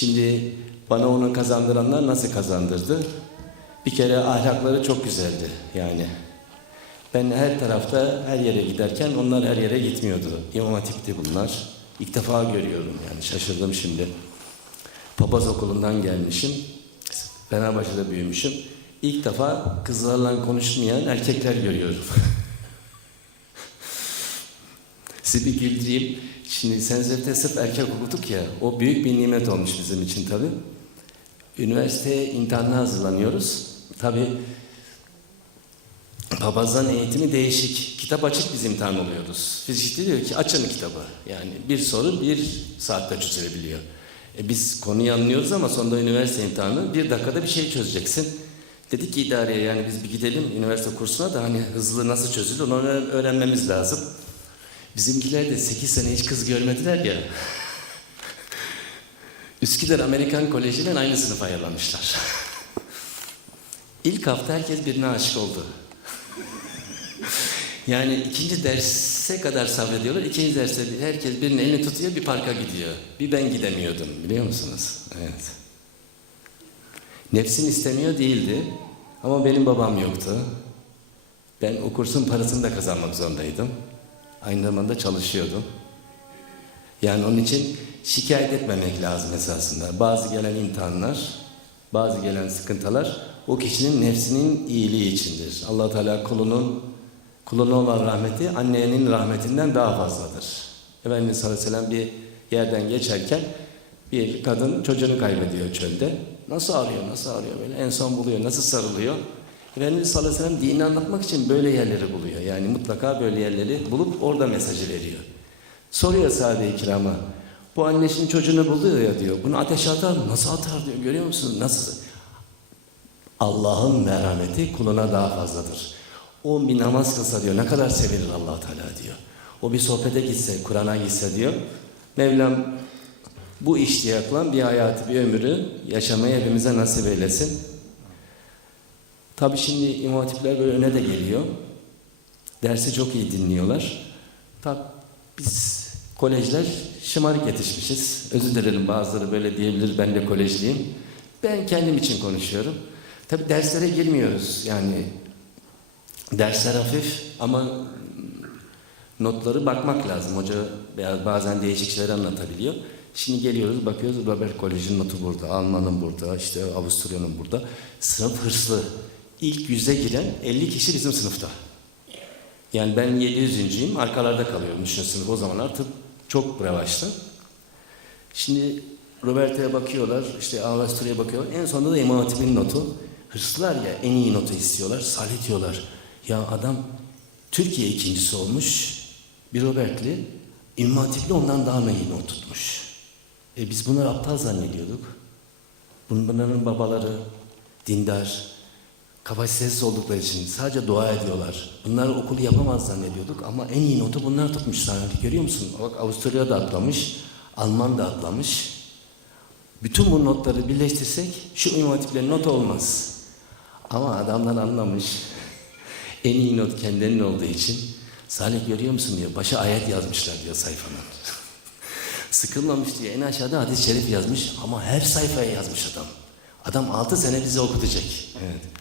Şimdi bana onu kazandıranlar nasıl kazandırdı? Bir kere ahlakları çok güzeldi yani. Ben her tarafta, her yere giderken onlar her yere gitmiyordu. İmam Hatip'ti bunlar. İlk defa görüyorum yani şaşırdım şimdi. Papaz okulundan gelmişim. Fenerbahçe'de büyümüşüm. İlk defa kızlarla konuşmayan erkekler görüyorum. Sizi bir güldüreyim. Şimdi Senzef'te sırf erkek okuduk ya, o büyük bir nimet olmuş bizim için tabii. Üniversite imtihanına hazırlanıyoruz. Tabii papazların eğitimi değişik. Kitap açık biz imtihan oluyoruz. Fizikçi diyor ki açın kitabı. Yani bir soru bir saatte çözülebiliyor. E biz konuyu anlıyoruz ama sonunda üniversite imtihanı bir dakikada bir şey çözeceksin. Dedik ki idareye yani biz bir gidelim üniversite kursuna da hani hızlı nasıl çözülür onu öğren- öğrenmemiz lazım. Bizimkiler de 8 sene hiç kız görmediler ya. Üsküdar Amerikan Koleji'yle aynı sınıfa ayarlamışlar. İlk hafta herkes birine aşık oldu. Yani ikinci derse kadar sabrediyorlar. İkinci derste herkes birinin elini tutuyor, bir parka gidiyor. Bir ben gidemiyordum, biliyor musunuz? Evet. Nefsin istemiyor değildi. Ama benim babam yoktu. Ben o kursun parasını da kazanmak zorundaydım. Aynı zamanda çalışıyordum. Yani onun için şikayet etmemek lazım esasında. Bazı gelen imtihanlar, bazı gelen sıkıntılar o kişinin nefsinin iyiliği içindir. allah Teala kulunun kuluna olan rahmeti annenin rahmetinden daha fazladır. Efendimiz sallallahu aleyhi bir yerden geçerken bir kadın çocuğunu kaybediyor çölde. Nasıl arıyor, nasıl arıyor böyle en son buluyor, nasıl sarılıyor. Efendimiz sallallahu aleyhi ve sellem dini anlatmak için böyle yerleri buluyor. Yani mutlaka böyle yerleri bulup orada mesajı veriyor. Soruyor sahabe-i kirama. Bu anne şimdi çocuğunu buluyor ya diyor. Bunu ateşe atar mı? Nasıl atar diyor. Görüyor musun? Nasıl? Allah'ın merhameti kuluna daha fazladır. O bir namaz kılsa diyor. Ne kadar sevinir allah Teala diyor. O bir sohbete gitse, Kur'an'a gitse diyor. Mevlam bu iştiyakla bir hayatı, bir ömrü yaşamayı hepimize nasip eylesin. Tabi şimdi imam böyle öne de geliyor. Dersi çok iyi dinliyorlar. Tabi biz kolejler şımarık yetişmişiz. Özür dilerim bazıları böyle diyebilir ben de kolejliyim. Ben kendim için konuşuyorum. Tabi derslere girmiyoruz yani. Dersler hafif ama notları bakmak lazım. Hoca bazen değişik şeyler anlatabiliyor. Şimdi geliyoruz bakıyoruz Robert Kolej'in notu burada, Alman'ın burada, işte Avusturya'nın burada. Sınıf hırslı. İlk yüze giren 50 kişi bizim sınıfta. Yani ben 700'üncüyüm, arkalarda kalıyorum düşün sınıf. O zamanlar tıp çok revaçta. Şimdi Roberto'ya bakıyorlar, işte Avusturya'ya bakıyorlar. En sonunda da İmam Hatip'in notu. Hırslılar ya en iyi notu istiyorlar. Salih diyorlar. Ya adam Türkiye ikincisi olmuş. Bir Robertli. İmam Hatip'le ondan daha iyi not tutmuş. E biz bunları aptal zannediyorduk. Bunların babaları dindar, kapasitesiz oldukları için sadece dua ediyorlar. Bunlar okulu yapamaz zannediyorduk ama en iyi notu bunlar tutmuşlar. Görüyor musun? Bak Avusturya da atlamış, Alman da atlamış. Bütün bu notları birleştirsek şu imam notu olmaz. Ama adamlar anlamış. En iyi not kendilerinin olduğu için Salih görüyor musun diyor. Başa ayet yazmışlar diyor sayfanın. Sıkılmamış diyor. En aşağıda hadis-i şerif yazmış ama her sayfaya yazmış adam. Adam altı sene bize okutacak. Evet.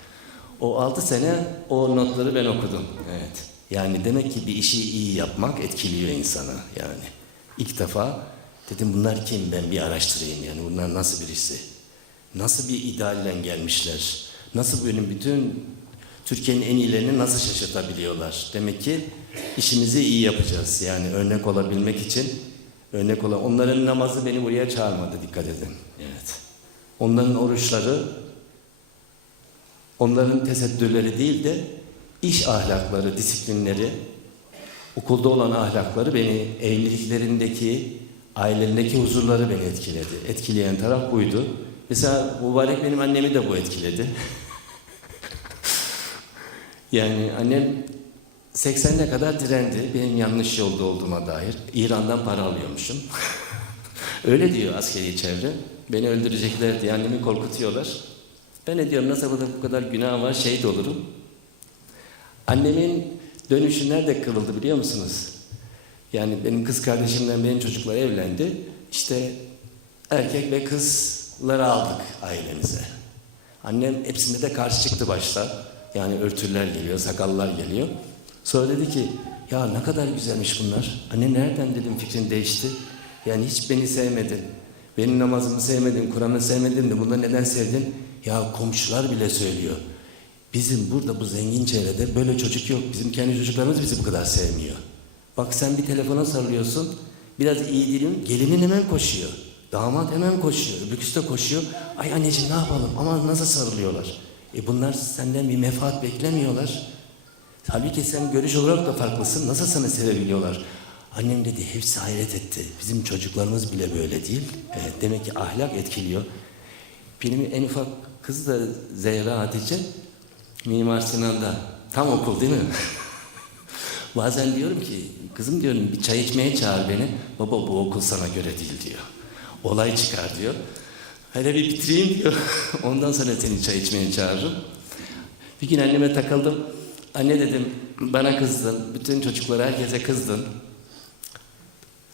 O altı sene o notları ben okudum. Evet. Yani demek ki bir işi iyi yapmak etkiliyor insanı yani. İlk defa dedim bunlar kim ben bir araştırayım yani bunlar nasıl birisi? Nasıl bir idealle gelmişler? Nasıl benim bütün Türkiye'nin en iyilerini nasıl şaşırtabiliyorlar? Demek ki işimizi iyi yapacağız. Yani örnek olabilmek için örnek olan onların namazı beni buraya çağırmadı dikkat edin. Evet. Onların oruçları onların tesettürleri değil de iş ahlakları, disiplinleri, okulda olan ahlakları beni, evliliklerindeki, ailelerindeki huzurları beni etkiledi. Etkileyen taraf buydu. Mesela mübarek benim annemi de bu etkiledi. yani annem 80'e kadar direndi benim yanlış yolda olduğuma dair. İran'dan para alıyormuşum. Öyle diyor askeri çevre. Beni öldürecekler diye annemi korkutuyorlar. Ben de diyorum nasıl bu, bu kadar günah var şehit olurum. Annemin dönüşü nerede kırıldı biliyor musunuz? Yani benim kız kardeşimden benim çocuklar evlendi. İşte erkek ve kızları aldık ailemize. Annem hepsinde de karşı çıktı başta. Yani örtüler geliyor, sakallar geliyor. Sonra dedi ki, ya ne kadar güzelmiş bunlar. Anne nereden dedim fikrin değişti. Yani hiç beni sevmedin. Benim namazımı sevmedin, Kur'an'ı sevmedin de bunları neden sevdin? Ya komşular bile söylüyor. Bizim burada bu zengin çevrede böyle çocuk yok. Bizim kendi çocuklarımız bizi bu kadar sevmiyor. Bak sen bir telefona sarılıyorsun. Biraz iyi dilim, gelinin hemen koşuyor. Damat hemen koşuyor. Öbürküsü de koşuyor. Ay anneciğim ne yapalım? Ama nasıl sarılıyorlar? E bunlar senden bir menfaat beklemiyorlar. Halbuki sen görüş olarak da farklısın. Nasıl sana sevebiliyorlar? Annem dedi hepsi hayret etti. Bizim çocuklarımız bile böyle değil. Evet, demek ki ahlak etkiliyor. Benim en ufak kız da Zehra Hatice. Mimar Sinan'da. Tam okul değil mi? Bazen diyorum ki, kızım diyorum bir çay içmeye çağır beni. Baba bu okul sana göre değil diyor. Olay çıkar diyor. Hele bir bitireyim diyor. Ondan sonra seni çay içmeye çağırırım. Bir gün anneme takıldım. Anne dedim, bana kızdın. Bütün çocuklara, herkese kızdın.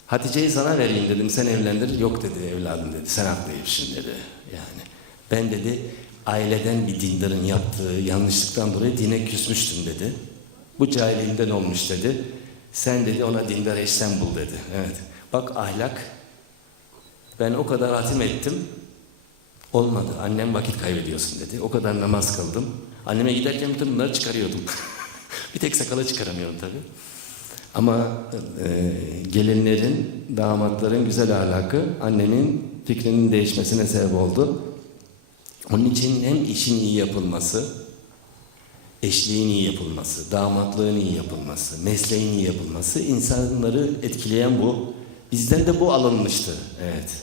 Hatice'yi sana vereyim dedim, sen evlendir. Yok dedi evladım dedi, sen haklıymışsın dedi. Yani ben dedi, aileden bir dindarın yaptığı yanlışlıktan dolayı dine küsmüştüm dedi. Bu cahilliğimden olmuş dedi. Sen dedi ona dindar eşsen bul dedi. Evet. Bak ahlak. Ben o kadar hatim ettim. Olmadı. Annem vakit kaybediyorsun dedi. O kadar namaz kıldım. Anneme giderken bütün bunları çıkarıyordum. bir tek sakala çıkaramıyorum tabii. Ama e, gelinlerin, damatların güzel ahlakı annemin fikrinin değişmesine sebep oldu. Onun için hem işin iyi yapılması, eşliğin iyi yapılması, damatlığın iyi yapılması, mesleğin iyi yapılması insanları etkileyen bu. Bizden de bu alınmıştı. Evet.